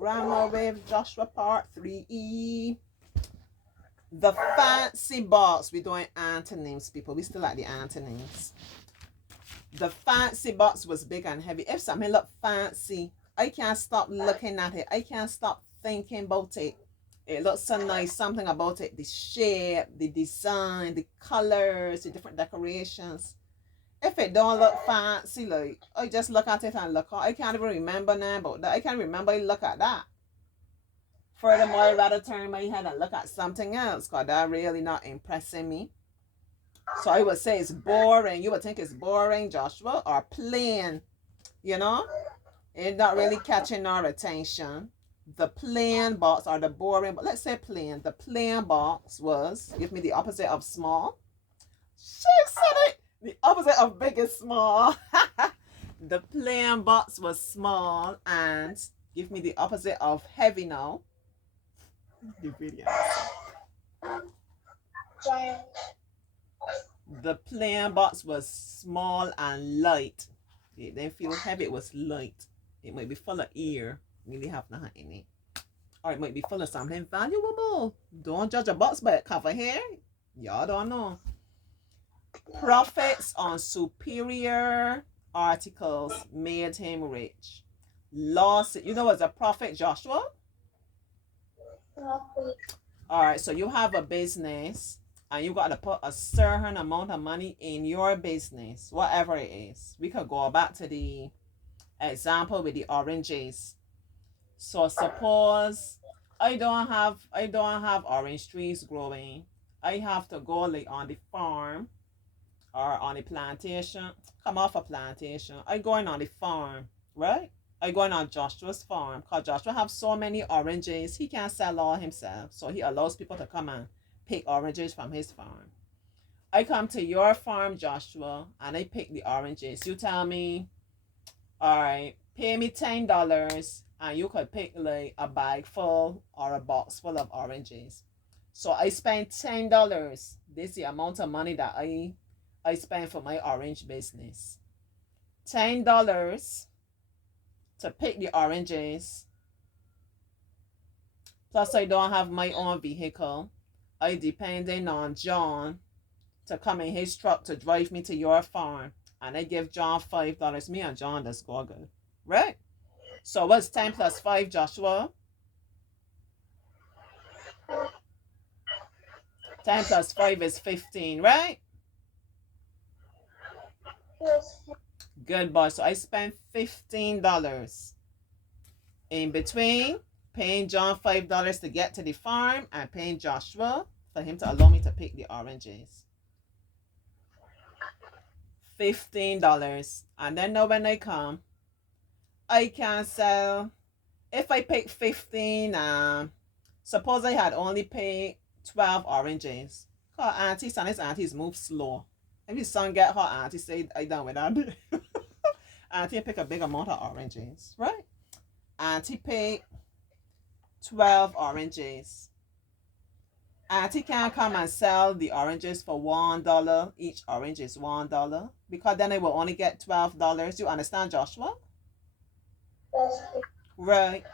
Grammar with Joshua Part 3E. The fancy box. We're doing antonyms, people. We still like the antonyms. The fancy box was big and heavy. If something look fancy, I can't stop looking at it. I can't stop thinking about it. It looks so nice. Something about it. The shape, the design, the colors, the different decorations. If it don't look fancy, like, I just look at it and look. I can't even remember now, but I can't remember look at that. Furthermore, I'd rather turn my head and look at something else because that really not impressing me. So I would say it's boring. You would think it's boring, Joshua, or plain, you know? It's not really catching our attention. The plain box or the boring, but let's say plain. The plain box was, give me the opposite of small. She said it. The opposite of big is small. The plain box was small and give me the opposite of heavy now. The video. Giant. The plain box was small and light. It didn't feel heavy, it was light. It might be full of air. Really have nothing in it. Or it might be full of something valuable. Don't judge a box by its cover here. Y'all don't know. Profits on superior articles made him rich. Loss. You know what's a profit, Joshua? Profit. All right, so you have a business and you got to put a certain amount of money in your business, whatever it is. We could go back to the example with the oranges. So suppose I don't have orange trees growing. I have to go like on the farm or on a plantation. Come off a plantation. I going on the farm, right? I going on Joshua's farm because Joshua have so many oranges he can't sell all himself. So he allows people to come and pick oranges from his farm. I come to your farm, Joshua, and I pick the oranges. You tell me, all right, pay me $10 and you could pick like a bag full or a box full of oranges. So I spent $10. This is the amount of money that I spend for my orange business. $10 to pick the oranges. Plus I don't have my own vehicle. I depending on John to come in his truck to drive me to your farm. And I give John $5. Me and John just go good. Right? So what's 10 plus 5, Joshua? 10 plus 5 is 15, right? Yes. Good boy. So I spent $15 in between paying John $5 to get to the farm and paying Joshua for him to allow me to pick the oranges. $15. And then now when I come, I can sell. If I pick 15, suppose I had only paid 12 oranges. Her aunties and his aunties move slow. If his son get her auntie say I done with that. Auntie pick a big amount of oranges, right? Auntie pay 12 oranges. Auntie can't come and sell the oranges for $1. Each orange is $1 because then I will only get $12. You understand, Joshua? Yes. Right.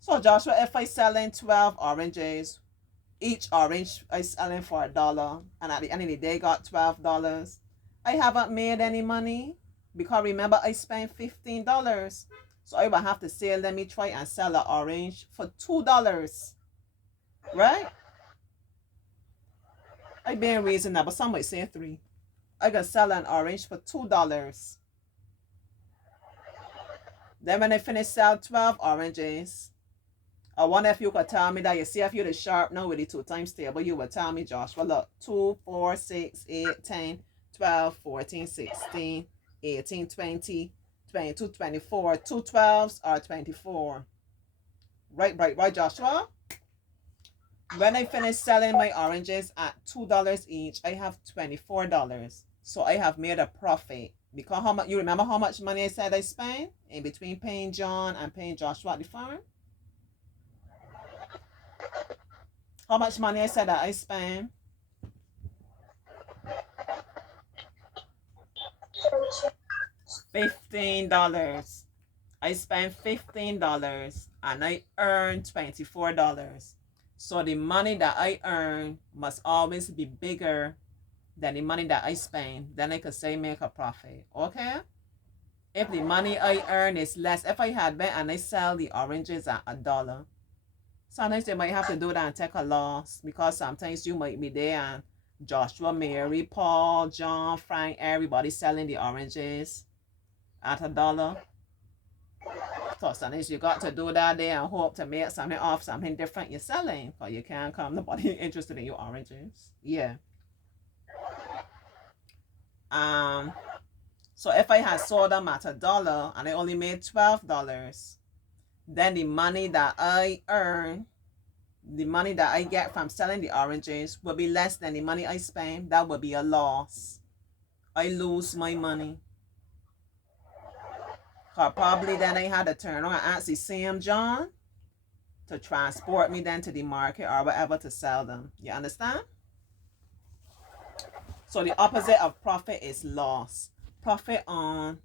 So Joshua, if I selling 12 oranges, each orange I selling for $1, and at the end of the day got $12. I haven't made any money because remember I spent $15. So I will have to say, let me try and sell an orange for $2. Right? I been reasoning that, but some might say 3. I can sell an orange for $2. Then when I finish sell 12 oranges, I wonder if you could tell me that you see if you're the sharp now with the 2 times table, you would tell me, Josh, well look, 2, 4, 6, 8, 10, 12, 14, 16, 18, 20, 22, 24. 2 12s are 24. Right, Joshua? When I finish selling my oranges at $2 each, I have $24. So I have made a profit. Because how much you remember how much money I said I spent in between paying John and paying Joshua at the farm? How much money I said that I spent? $15. I spend $15 and I earn $24. So the money that I earn must always be bigger than the money that I spend. Then I could say make a profit. Okay? If the money I earn is less, if I had bet and I sell the oranges at $1, sometimes you might have to do that and take a loss because sometimes you might be there and Joshua, Mary, Paul, John, Frank, everybody selling the oranges at $1. So sometimes you got to do that there and hope to make something off something different you're selling. But you can't come, nobody interested in your oranges. Yeah. So if I had sold them at $1 and I only made $12, then the money that I earn, the money that I get from selling the oranges will be less than the money I spend. That would be a loss. I lose my money. Cause probably then I had to turn on and ask the Sam John to transport me then to the market or whatever to sell them. You understand? So the opposite of profit is loss. Profit on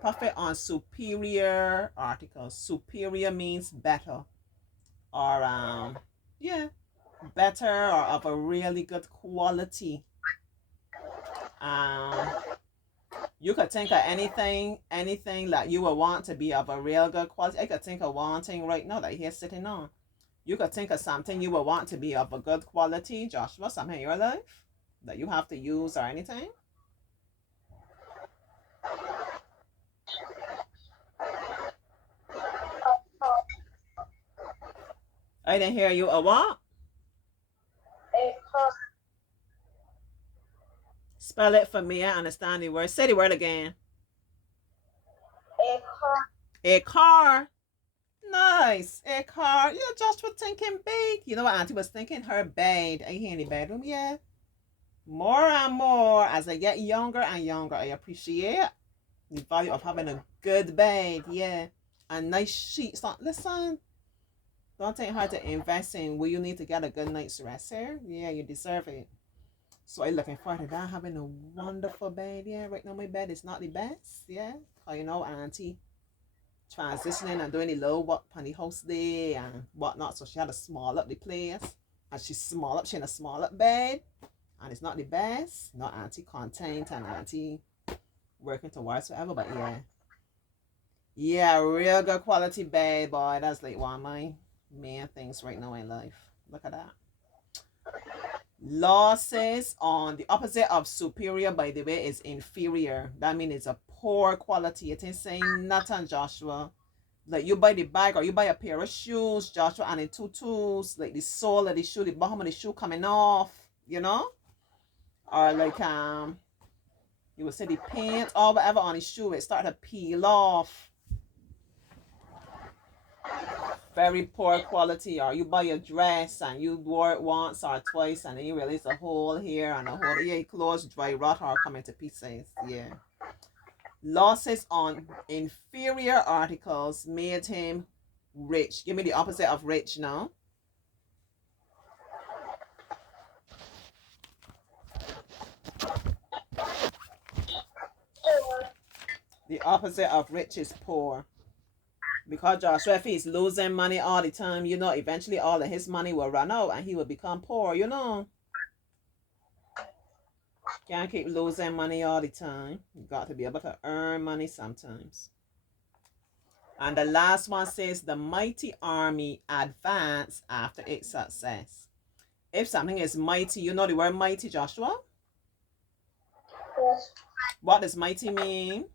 profit on superior articles. Superior means better or yeah, better or of a really good quality. You could think of anything that you would want to be of a real good quality. I could think of one thing right now that here sitting on. You could think of something you would want to be of a good quality, Joshua, something in your life that you have to use or anything. I didn't hear you. A what? A car. Spell it for me. I understand the word. Say the word again. A car. A car. Nice. A car. You just were thinking big. You know what Auntie was thinking? Her bed. Are you here in the bedroom? Yeah. More and more as I get younger and younger, I appreciate the value of having a good bed. Yeah. And nice sheets. Listen, don't take hard to invest in where you need to get a good night's rest here. Yeah, you deserve it. So I'm looking forward to that, having a wonderful bed. Yeah, right now my bed is not the best. Yeah. You know, Auntie transitioning and doing the low work on the house day and whatnot. So she had to small up the place. And she in a small up bed. And it's not the best. Not anti-content and anti working towards whatever, but yeah. Yeah, real good quality bed, boy. That's like one of my main things right now in life. Look at that. Losses on the opposite of superior, by the way, is inferior. That means it's a poor quality. It ain't saying nothing, Joshua. Like you buy the bag or you buy a pair of shoes, Joshua, and the tutus, like the sole of the shoe, the bottom of the shoe coming off, you know? Or like you would say the paint or whatever on the shoe, it started to peel off. Very poor quality. Or you buy a dress and you wore it once or twice and then you realize a hole here and a hole here, your clothes dry rot or coming to pieces. Yeah. Losses on inferior articles made him rich. Give me the opposite of rich now. The opposite of rich is poor. Because Joshua, if he's losing money all the time, you know, eventually all of his money will run out and he will become poor, you know. Can't keep losing money all the time. You got to be able to earn money sometimes. And the last one says the mighty army advanced after its success. If something is mighty, you know the word mighty, Joshua? Yes. What does mighty mean?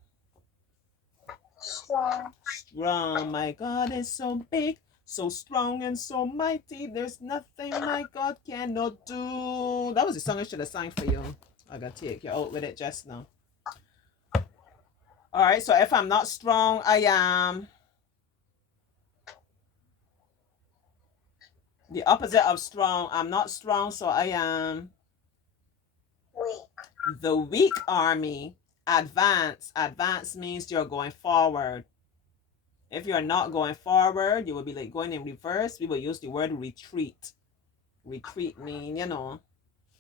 Strong. Strong. My God is so big, so strong and so mighty. There's nothing my God cannot do. That was the song I should have sang for you. I gotta take you out with it just now. All right, so if I'm not strong, I am the opposite of strong. I'm not strong, so I am Weak. the weak army. Advance. Advance means you're going forward. If you're not going forward, you will be like going in reverse. We will use the word retreat. Retreat mean, you know,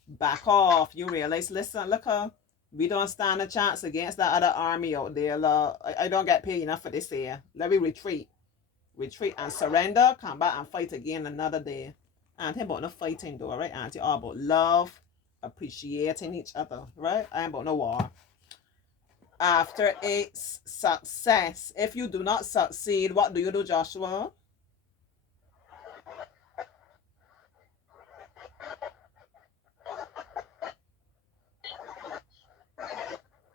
back off. You realize, listen, look, We don't stand a chance against that other army out there. Lord. I don't get paid enough for this here. Let me retreat. Retreat and surrender. Come back and fight again another day. Auntie about no fighting though, right? Auntie all about love, appreciating each other, right? I ain't about no war. After it's success. If you do not succeed, what do you do, Joshua?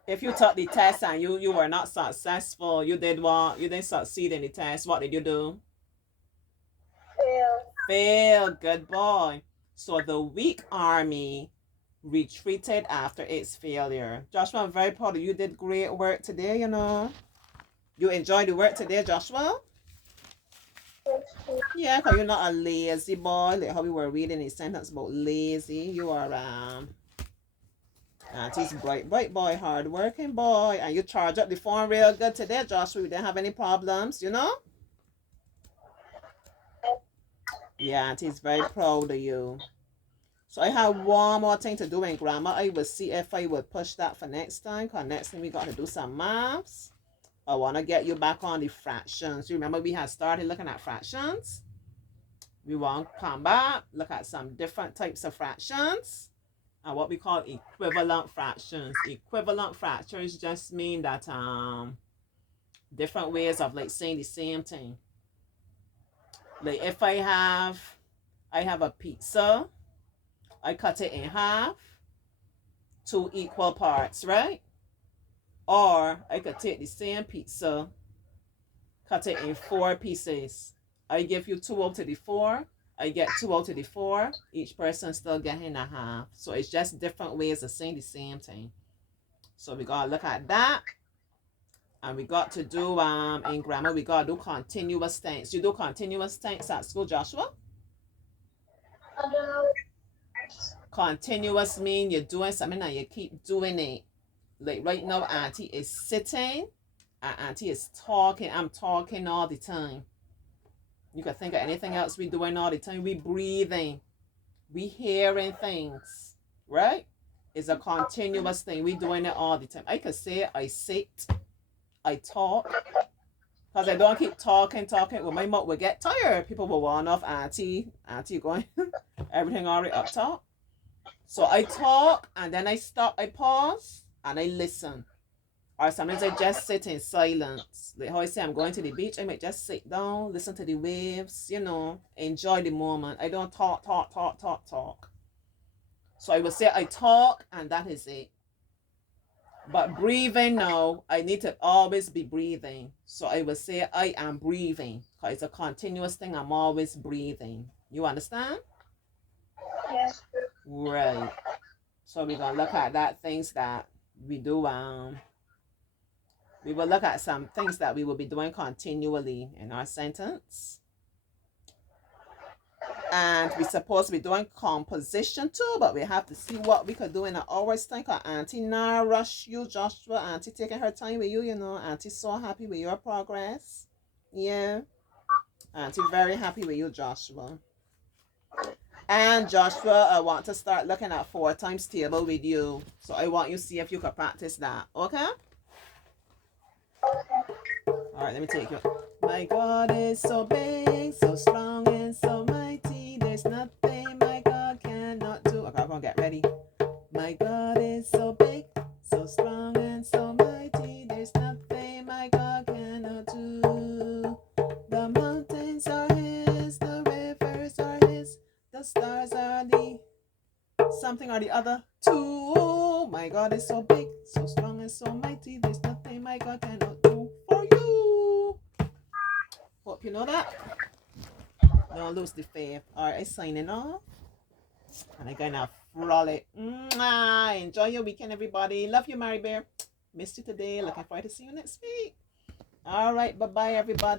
If you took the test and you were not successful, you didn't succeed in the test, what did you do? Fail. Fail. Good boy. So the weak army retreated after its failure. Joshua, I'm very proud of you. You did great work today, you know. You enjoyed the work today, Joshua? Yeah, because you're not a lazy boy. Like how we were reading a sentence about lazy. You are Auntie's bright boy, hard working boy. And you charge up the phone real good today, Joshua. We didn't have any problems, you know? Yeah, Auntie's very proud of you. So I have one more thing to do in grammar. I will see if I would push that for next time. Because next time we got to do some maths. I want to get you back on the fractions. You remember we had started looking at fractions? We want to come back, look at some different types of fractions. And what we call equivalent fractions. Equivalent fractions just mean that different ways of like saying the same thing. Like if I have a pizza, I cut it in half, 2 equal parts, right? Or I could take the same pizza, cut it in 4 pieces. I give you 2 out of the 4. I get 2 out of the 4. Each person still getting a half. So it's just different ways of saying the same thing. So we gotta look at that. And we got to do in grammar, we gotta do continuous tense. You do continuous tense at school, Joshua? Continuous mean you're doing something and you keep doing it. Like right now, Auntie is sitting and Auntie is talking. I'm talking all the time. You can think of anything else we doing all the time. We breathing. We hearing things. Right? It's a continuous thing. We doing it all the time. I could say I sit. I talk. Because I don't keep talking. Well, my mouth will get tired. People will want off Auntie going. Everything already up top. So I talk and then I stop. I pause and I listen. Or sometimes I just sit in silence. Like how I say I'm going to the beach, I might just sit down, listen to the waves, you know, enjoy the moment. I don't talk. So I will say I talk and that is it. But breathing now, I need to always be breathing. So I will say I am breathing. Because it's a continuous thing. I'm always breathing. You understand? Yes. Right. So we're going to look at that things that we do. We will look at some things that we will be doing continually in our sentence. And we're supposed to be doing composition too, but we have to see what we could do in an hour's time. Because Auntie not rush you, Joshua. Auntie taking her time with you, you know. Auntie's so happy with your progress. Yeah. Auntie very happy with you, Joshua. And Joshua, I want to start looking at 4 times table with you. So I want you to see if you can practice that. Okay? All right, let me take you. My God is so big, so strong, and so mighty. There's nothing my God cannot do. Okay, I'm going to get ready. My God is so big, so strong, and so mighty. There's nothing my God cannot do. The mountains are His, the rivers are His, the stars are the something or the other too. My God is so big, so strong, and so mighty. There's nothing my God cannot do for you. Hope you know that. Don't lose the faith. Alright, I'm signing off. And I'm gonna frolic. Enjoy your weekend, everybody. Love you, Mary Bear. Missed you today. Looking forward to see you next week. Alright, bye-bye, everybody.